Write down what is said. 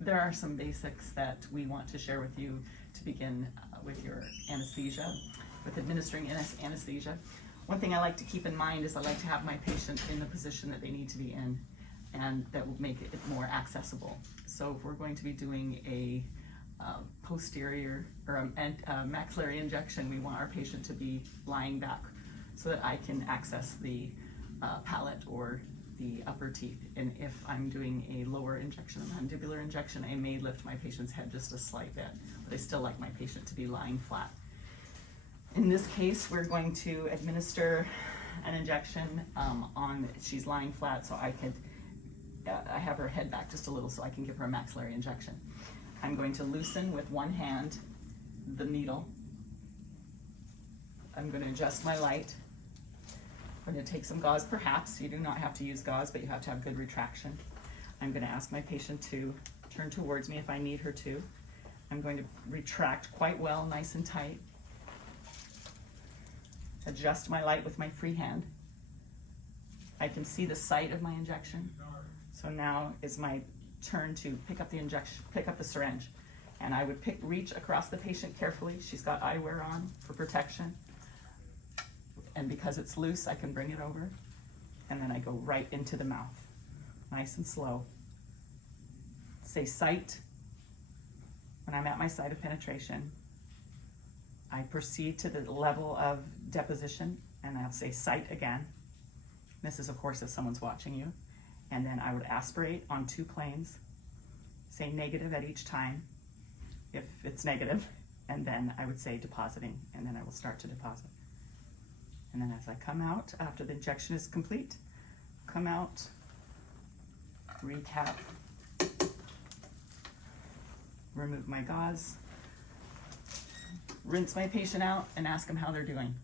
there are some basics that we want to share with you to begin with your anesthesia, with administering anesthesia. One thing I like to keep in mind is I like to have my patient in the position that they need to be in, and that will make it more accessible. So if we're going to be doing a posterior or a maxillary injection, we want our patient to be lying back so that I can access the palate or the upper teeth. And if I'm doing a lower injection, a mandibular injection, I may lift my patient's head just a slight bit, but I still like my patient to be lying flat. In this case, we're going to administer an injection she's lying flat, so I have her head back just a little so I can give her a maxillary injection. I'm going to loosen with one hand the needle. I'm going to adjust my light. I'm going to take some gauze perhaps. You do not have to use gauze, but you have to have good retraction. I'm going to ask my patient to turn towards me if I need her to. I'm going to retract quite well, nice and tight. Adjust my light with my free hand. I can see the site of my injection. So now is my turn to pick up the syringe. And I would reach across the patient carefully. She's got eyewear on for protection. And because it's loose, I can bring it over. And then I go right into the mouth, nice and slow. Say sight. When I'm at my site of penetration, I proceed to the level of deposition, and I'll say sight again. This is, of course, if someone's watching you. And then I would aspirate on 2 planes, say negative at each time, if it's negative, and then I would say depositing, and then I will start to deposit. And then as I come out, after the injection is complete, come out, recap, remove my gauze, rinse my patient out, and ask them how they're doing.